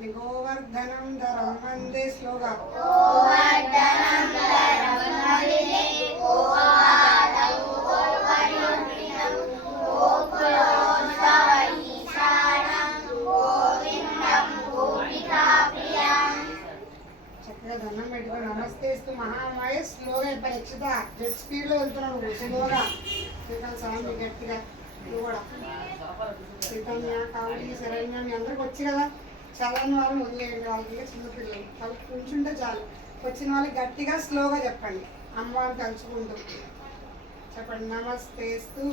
చెప్పండి. గోవర్ధనం ధరం వందే శ్లోగా చక్కగా దండం పెట్టుకుని నమస్తేస్తూ మహామాయ స్లోగా ఇప్పుడు ఎక్కిత జెట్ స్పీడ్లో వెళ్తున్నావు నువ్వు స్లోగా శ్రీకాంత్ స్వామి గట్టిగా నువ్వు కూడా చైతన్య కావలి శరణ్య మీ అందరికి వచ్చి కదా చదవని వాళ్ళు వదిలేయండి వాళ్ళకి చిన్నపిల్లలు వాళ్ళకి కూర్చుంటే చాలు వచ్చిన వాళ్ళకి గట్టిగా స్లోగా చెప్పండి అమ్మవారిని తలుచుకుంటూ చెప్పండి. నమస్తేస్తూ